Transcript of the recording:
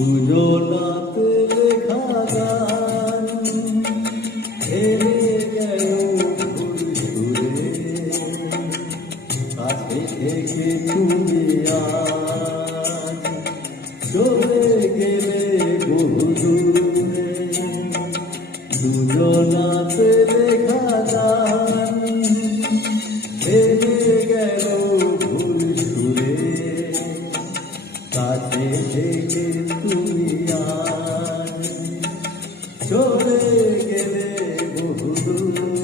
দুজনাতে লেখা গান হেরে গেল সুরে কাছে থেকে তুমি আজ চলে গেলে বহু দূরে দুজনাতে লেখা গান হেরে গেল ভুল সুরে কাছে থেকে তুমি আজ চলে গেলে বহু দূরে।